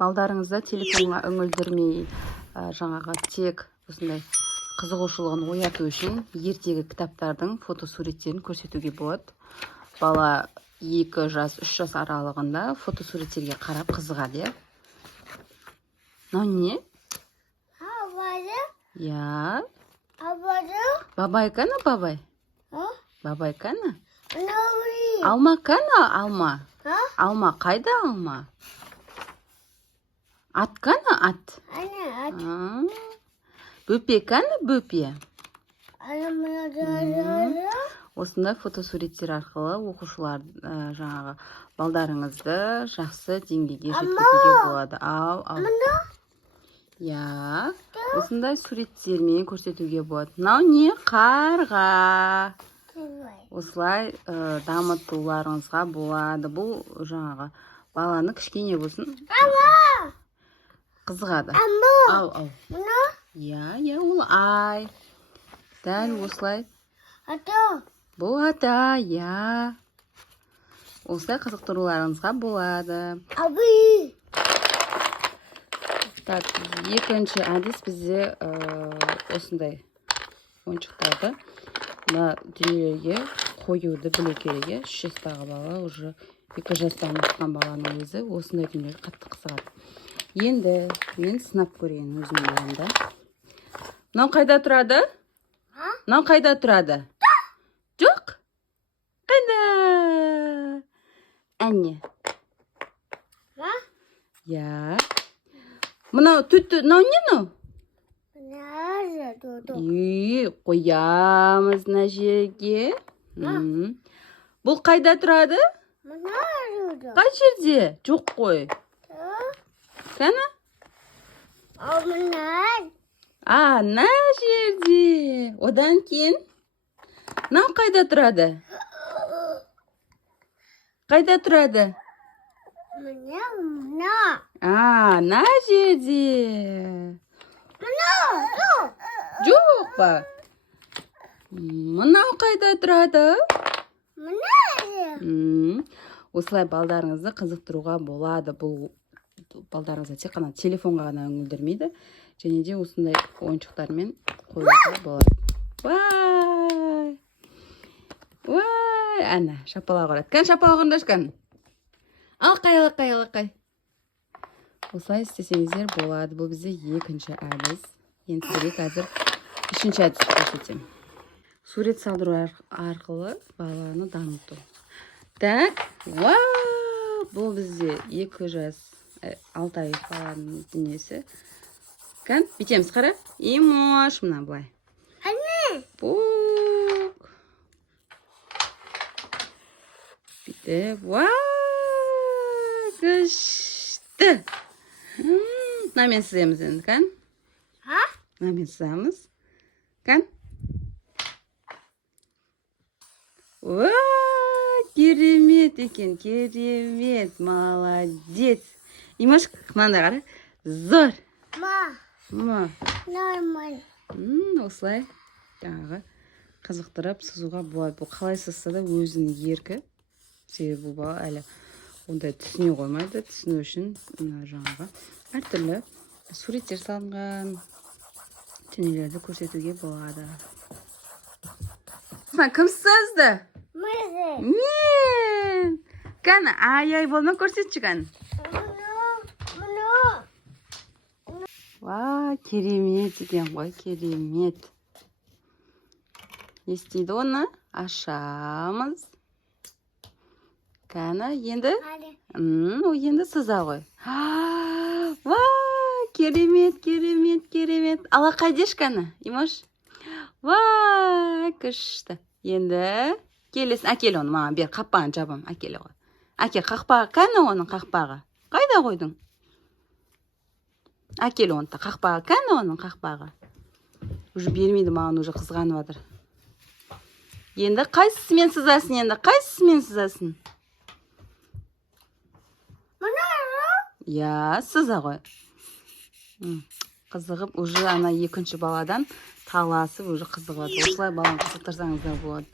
балдарыңызды телефонға үңілдірмей, жаңағы тек осындай қызығушылығын ояту үшін ертегі кітаптардың фотосуреттерін көрсетуге болады. Бала 2 жас, 3 жас аралығында фотосуреттерге қарап қызығады, иә? Мынау не? Я. Бабай кана, бабай? Бабай кана? Алма кана, алма? Алма қайда алма? Ат кана, ат? Бөпе кана, бөпе? Осындай фотосуреттер арқылы оқушылар жаңағы балдарыңызды жақсы деңгейге жеткізуге болады. Я, осындай суреттермен көрсетуге болады. Мынау не? Қарға. Осылай дамытуларыңызға болады. Бұл жаңағы баланы кішкене болсын қызығады. Ау. Я, ол ай. Дәл осылай. Бұл ата, я. Осылай қызықтыруларыңызға болады. Так, екінші әдіс бізде осындай ойыншықтарды дүниеге қоюды білу керек. 3 жастағы бала, уже 2 жастан асқан баланың өзі осындай дүниеге қатты қызығады. Енді мен сынап көрейін өзім ойымда. Мынау қайда тұрады? Мынау қайда тұрады? Жоқ? Қайда? Әне. Я. Мынау түтті, мынау не мынау? Қоямыз мына жерге. Бұл қайда тұрады? Қай жерде? Жоқ қой. Кәні? Мына жерде. Одан кейін? Мынау қайда тұрады? Қайда тұрады? Мына жерде. Жоқ па? Мынау қайда тұрады? Осылай балдарыңызды қызықтыруға болады. Бұл балдарыңызды тек қана телефонға ғана үңілдірмейді. Және де осындай ойыншықтармен қоюға болады. Вай! Әне, шапалақ ұрады. Кән шапалақ ұрындаш кән? Алақай. Осылай істесеңіздер болады. Бұл бізде екінші әдіс. Енді сізге қазір үшінші әдісті көрсетемін. Сурет салдыру арқылы баланы дамыту. Так, бұл бізде 2 жас 6 ай баланың дүниесі. Кән, бетеміз қара. Имош, мына былай. Бұқ. Бітіп, күшті. Мынамен сыземіз енді, кән? Мынамен сызамыз. Кән? Керемет екен, керемет, молодец. Имош, мынандай қара. Зор. Осылай жаңағы қызықтырып сызуға болады. Бұл қалай сызса да өзінің еркі. Себебі бұл бала әлі ондай түсіне қоймайды. Түсіну үшін жаңағы әртүрлі суреттер салынған дүниелерді көрсетуге болады. Кім сызды? Мен! Кәні, ай болма көрсетші кәні. Керемет екен ғой, керемет. Естейді оны? Ашамыз. Кәні, енді? Енді сыза ғой. Керемет. Алақай деш кәні, Имош? Күшті. Енді келесін, әкел оны, маған бер, қақпағын жабам, әкелі ғой. Әкел, қақпағы, кәні оның қақпағы? Қайда қойдың? Әкел оны, қақпағы, кәні оның қақпағы? Уже бермейді, маған уже қызғаны бадыр. Енді қайсысымен сызасын, енді қайсысымен сызасын? Я, сыза ғой. Қызығып, уже ана екінші баладан таласып, уже қызығылады. Осылай баланы қызықтырсаңыздар болады.